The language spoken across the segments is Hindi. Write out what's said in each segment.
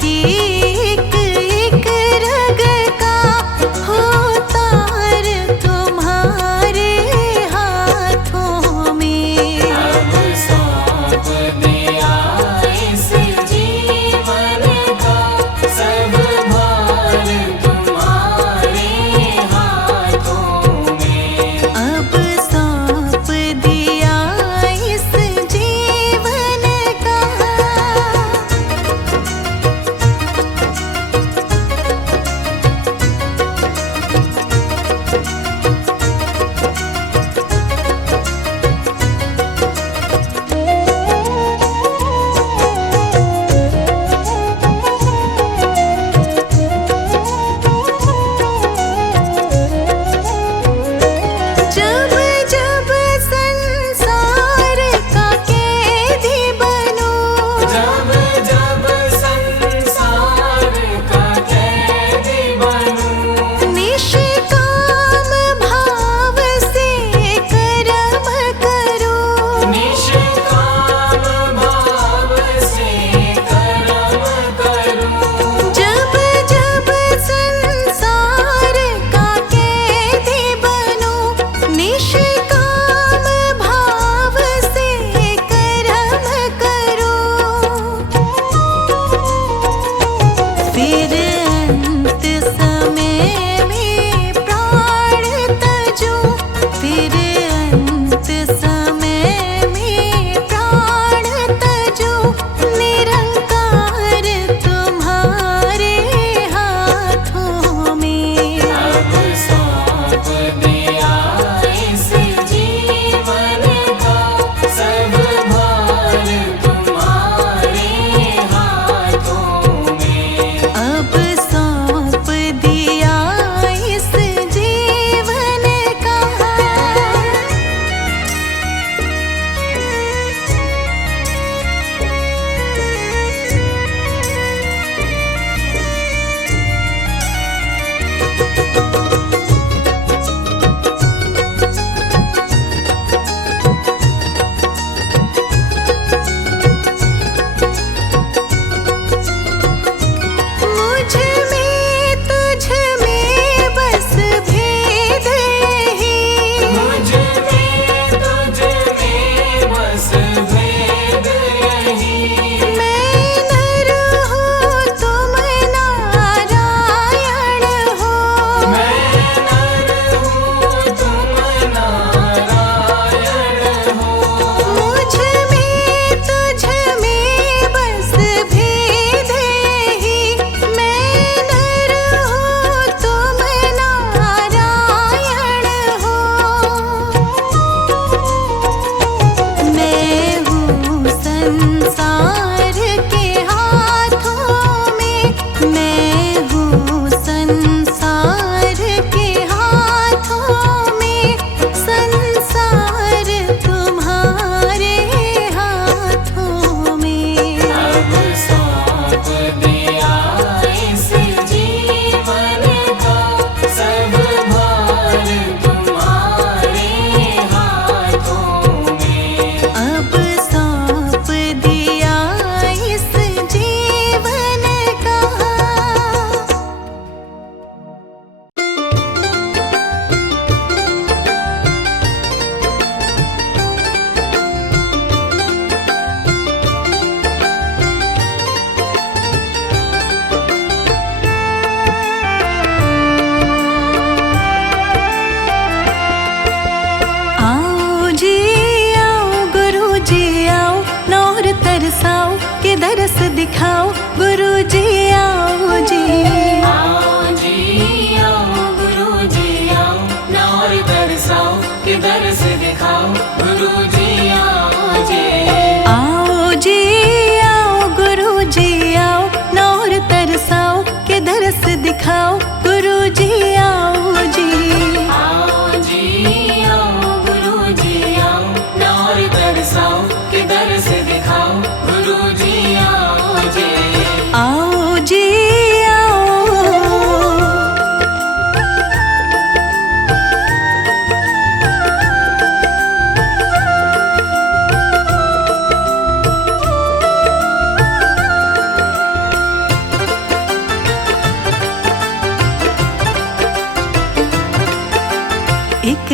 की एक एक रग का हो तार तुम्हारे हाथों में। अब सौंप दिया इस जीवन का सब भार तुम्हारे हाथों में। अब सौंप दिया इस जीवन का।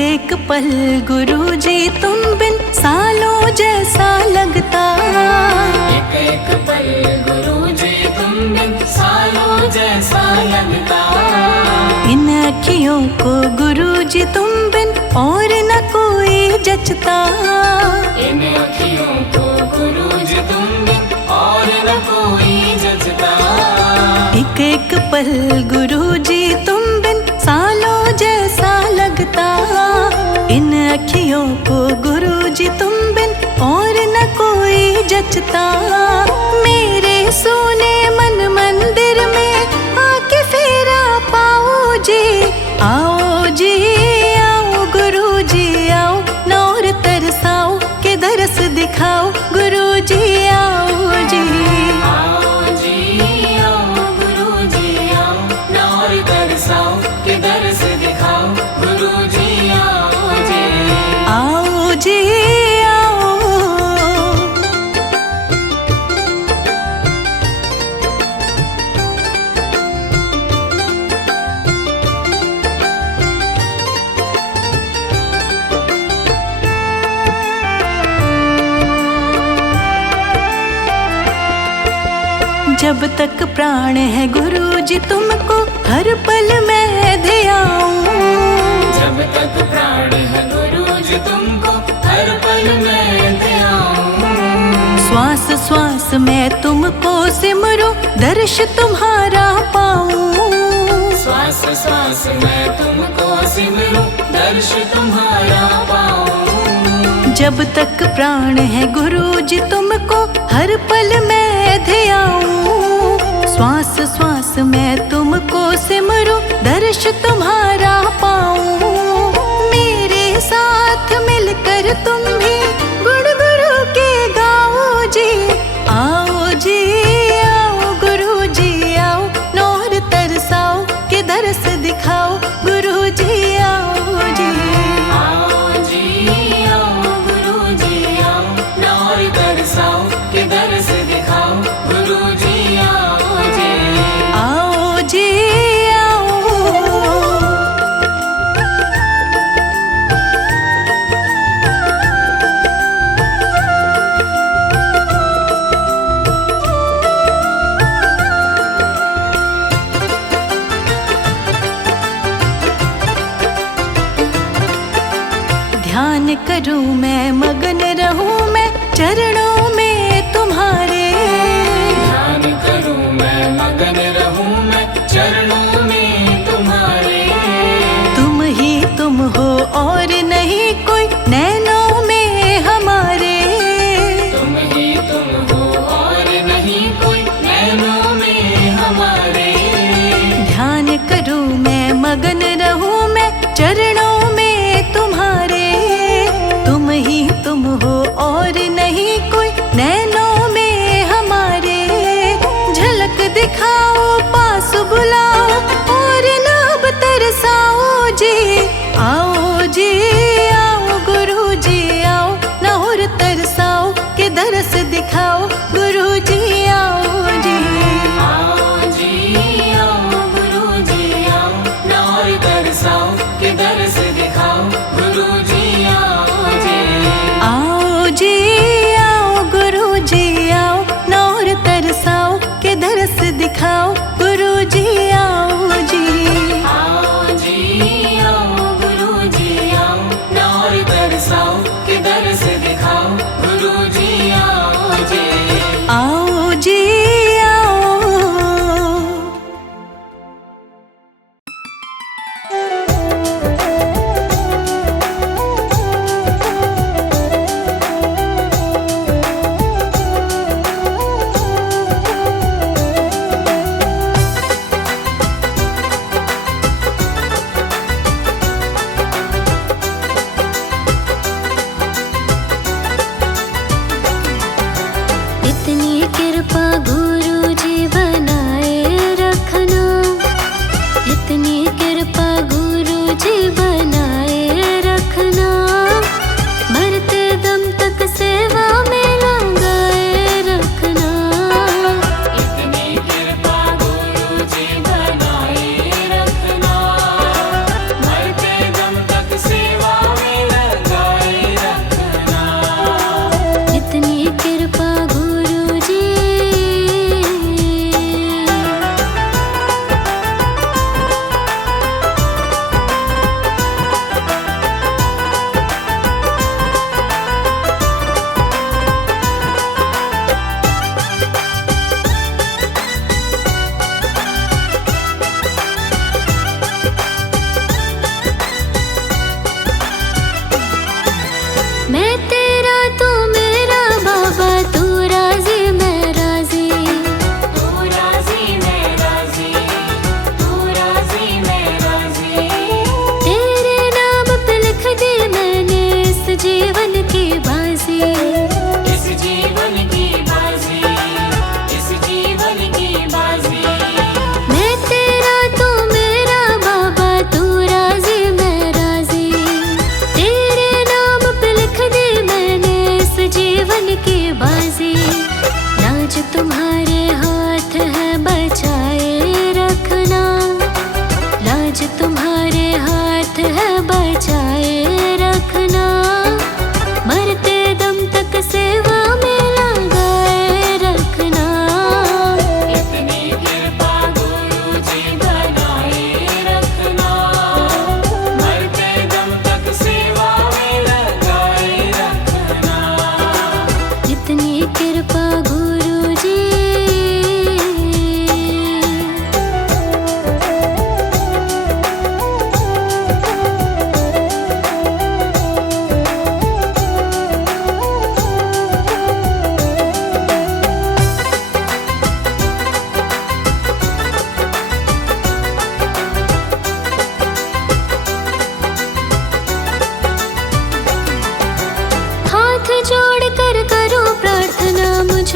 एक पल गुरुजी तुम बिन सालों जैसा लगता। एक पल गुरुजी तुम बिन सालों जैसा लगता। इन अखियों को गुरुजी तुम बिन और न कोई जचता। इन अखियों को गुरुजी तुम बिन और न कोई जचता। एक पल गुरुजी तुम बिन सालों जैसा लगता। इन अखियों को गुरुजी तुम बिन और न कोई जचता। मेरे सोने मन मंदिर में आके फेरा पाओ जी। आओ जी आओ गुरुजी आओ, न और तरसाओ के दरस दिखाओ गुरुजी आओ जी। आओ जी आओ गुरुजी आओ, न और तरसाओ के दरस दिखाओ गुरुजी आओ जी। आओ जी आओ। जब तक प्राण है गुरुजी तुमको हर पल मैं ध्याऊं। जब तक प्राण है गुरुजी तुमको हर पल मैं ध्याऊं। श्वास श्वास में तुमको सिमरूं, दर्श तुम्हारा पाऊं। श्वास श्वास में तुमको सिमरूं, दर्श तुम्हारा पाऊं। जब तक प्राण है गुरुजी तुमको हर पल मैं ध्याऊं। श्वास श्वास में तुमको सिमरूं, दर्श तुम्हारा पाऊं। मेरे साथ मिलकर तुम भी गुण गुरु के गाओ जी। आओ जी आओ गुरुजी आओ, नौर तरसाओ के दरस दिखाओ गुरुजी आओ जी। आओ जी आओ गुरुजी आओ, न और तरसाओ के दरस दिखाओ गुरुजी आओ जी। आओ जी आओ। ध्यान करूं मैं मगन रहूं मैं चरणों में तुम्हारे। ध्यान करूं मैं मगन रहूं मैं चरणों में तुम्हारे। तुम ही तुम हो और नहीं कोई नैनों में हमारे। तुम ही तुम हो और नहीं कोई नैनों में हमारे। ध्यान करूं मैं मगन रहूं मैं चरणों में तुम्हारे। तुम ही तुम हो और नहीं कोई नैनों में हमारे। झलक दिखाओ पास बुलाओ और नाब तरसाओ जी। आओ जी आओ गुरुजी आओ, न और तरसाओ के दरस दिखाओ गुरुजी आओ जी। आओ जी आओ गुरुजी आओ, न और तरसाओ के दरस दिखाओ गुरुजी आओ जी। आओ जी आओ गुरुजी आओ, न और तरसाओ के दरस दिखाओ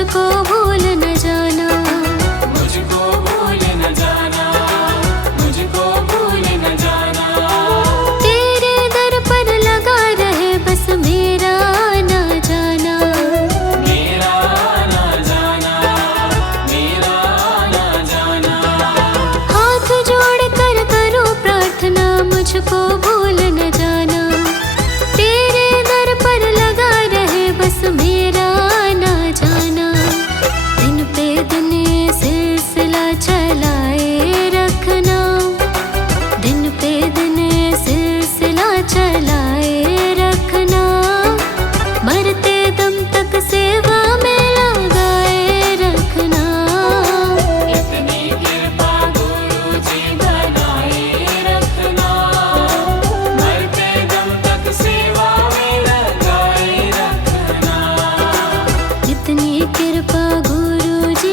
मुझको भूल न जाना, मुझको भूल न जाना, मुझको भूल न जाना। तेरे दर पर लगा रहे बस मेरा ना जाना, मेरा ना जाना, मेरा ना जाना। हाथ जोड़ कर करूं प्रार्थना, मुझको भूल न जाना। तेरे दर पर लगा रहे बस मेरा ना जाना। दिन पे दिन ये सिलसिला चलाए रखना, दिन पे दिन ये सिलसिला चलाए रखना। मरते दम तक सेवा में लगाए रखना। इतनी कृपा गुरु जी बनाए रखना, मरते दम तक सेवा में लगाए रखना। इतनी कृपा गुरु जी।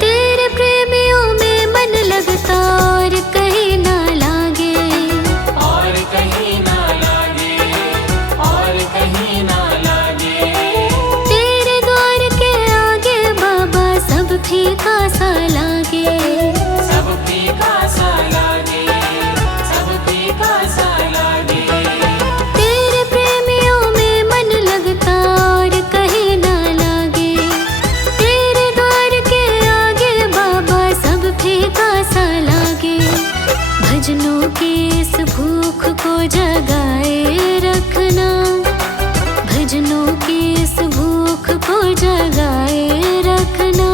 तेरे प्रेमियों में मन लगता और कहीं ना लागे, और कहीं ना लागे, और कहीं ना लागे। तेरे द्वार के आगे बाबा सब फीका सा लागे। सब फीका सा लागे, सब फीका सा लागे। तेरे प्रेमियों में मन लगता और कहीं ना लागे। तेरे द्वार के आगे बाबा सब फीका सा लागे। भजनों की इस भूख को जगाए रखना, भजनों की इस भूख को जगाए रखना।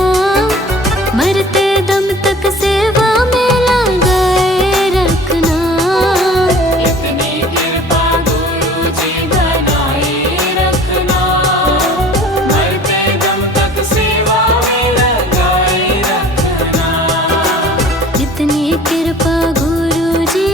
मरते दम तक सेवा में लगाए रखना। इतनी कृपा गुरु जी बनाए रखना, मरते दम तक सेवा में लगाए रखना। इतनी कृपा गुरु जी।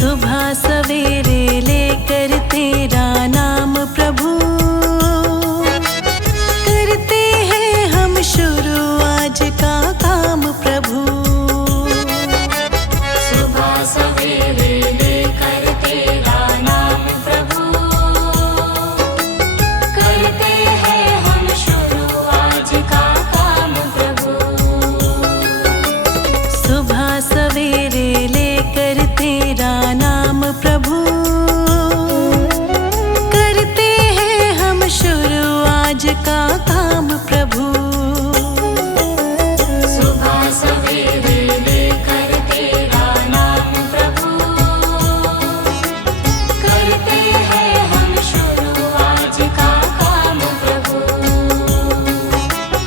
सुबह सवेरे लेकर तेरा नाम प्रभु, करते हैं हम शुरू आज का काम प्रभु। सुबह सवेरे लेकर तेरा नाम प्रभु, करते हैं हम शुरू आज का काम प्रभु। सुबह सवेरे लेकर तेरा नाम प्रभु, करते हैं हम शुरू आज का काम प्रभु। सुबह सवेरे लेकर तेरा नाम प्रभु, करते हैं हम शुरू आज का काम प्रभु।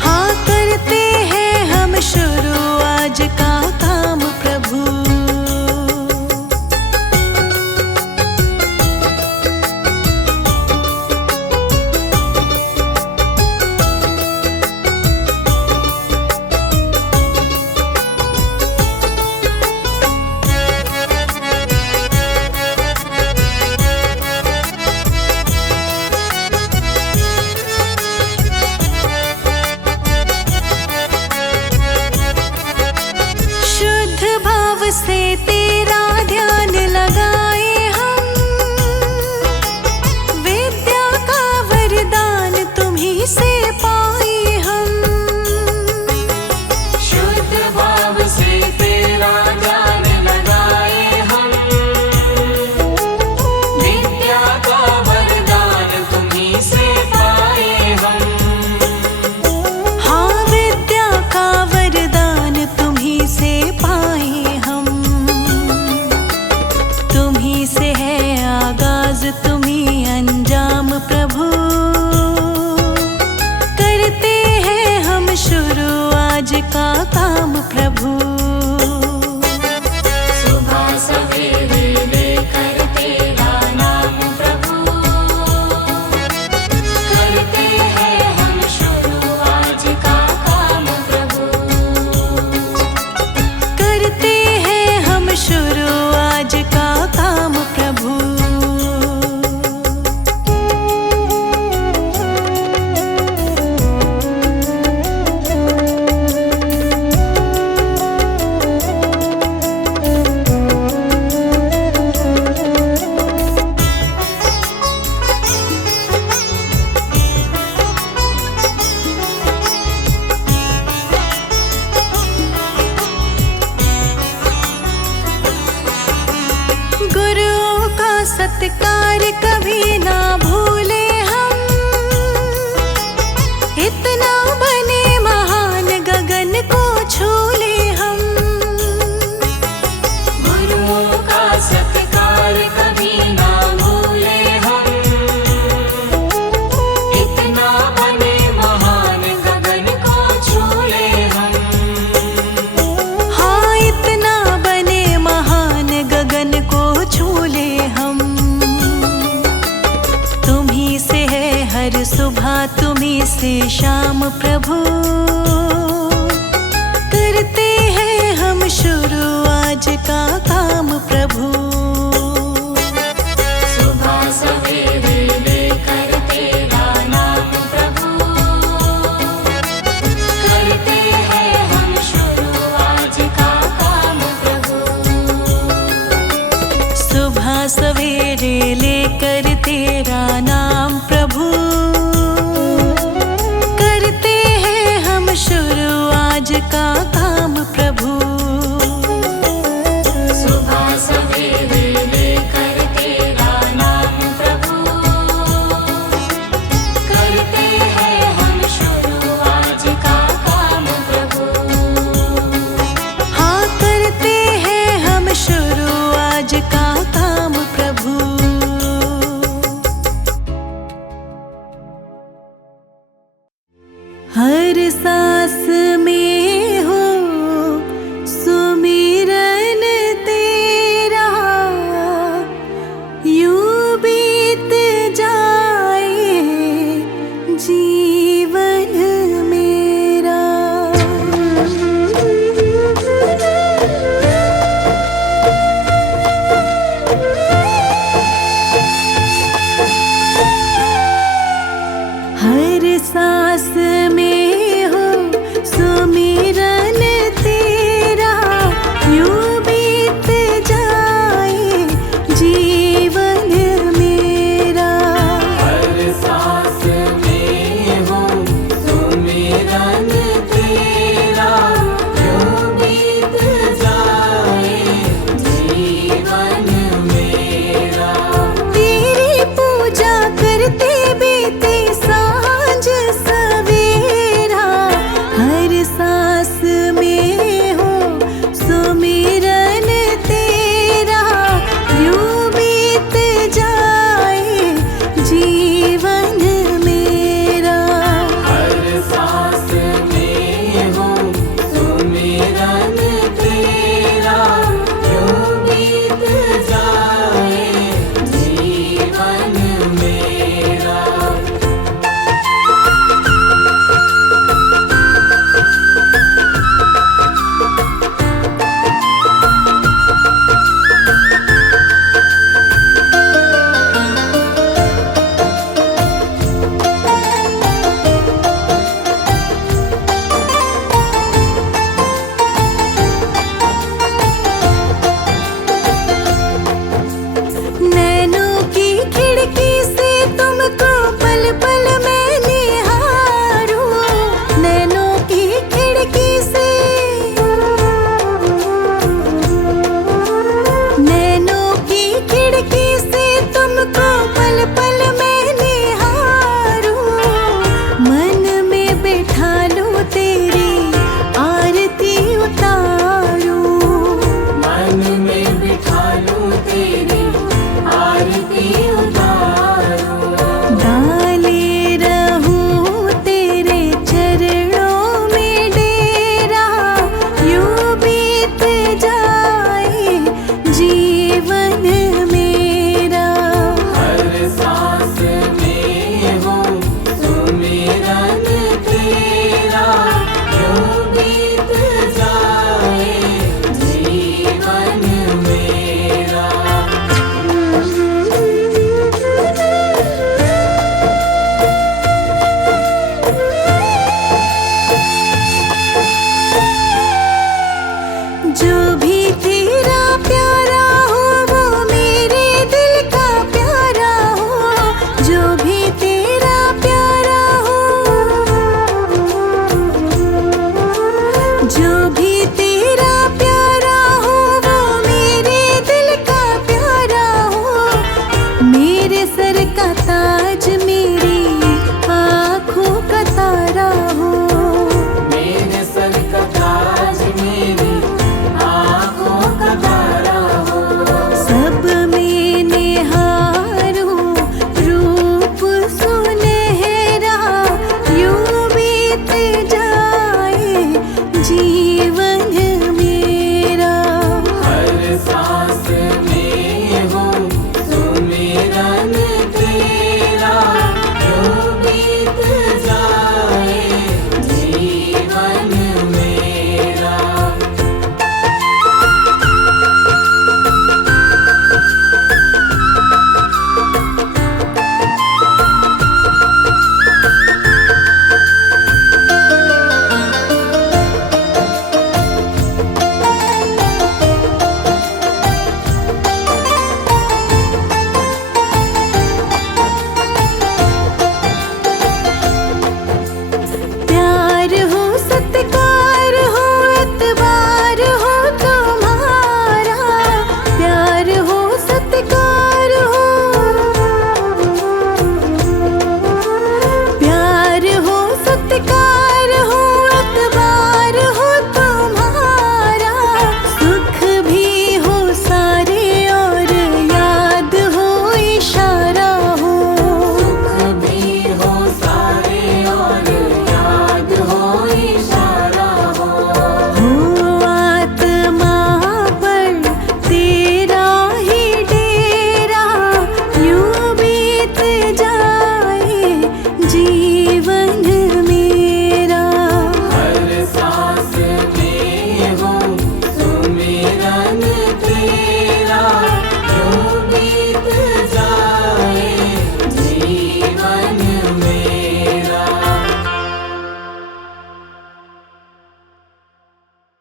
हाँ करते हैं हम शुरू आज का काम प्रभु। सत्कार कभी ना भूले हम, इतना बने महान गगन को छू ले हम। गुरुओं का सत्कार कभी ना भूले हम, इतना बने महान गगन को छू ले हम। हाँ, इतना बने महान गगन को छू ले हम। तुम्ही से है हर सुबह, तुम्ही से शाम प्रभु, करते हैं हम शुरू आज का काम प्रभु। सुबह सवेरे लेकर तेरा नाम प्रभु, करते हैं हम शुरू आज का काम प्रभु। सुबह सवेरे लेकर तेरा नाम प्रभु, करते हैं हम शुरू आज का काम प्रभु।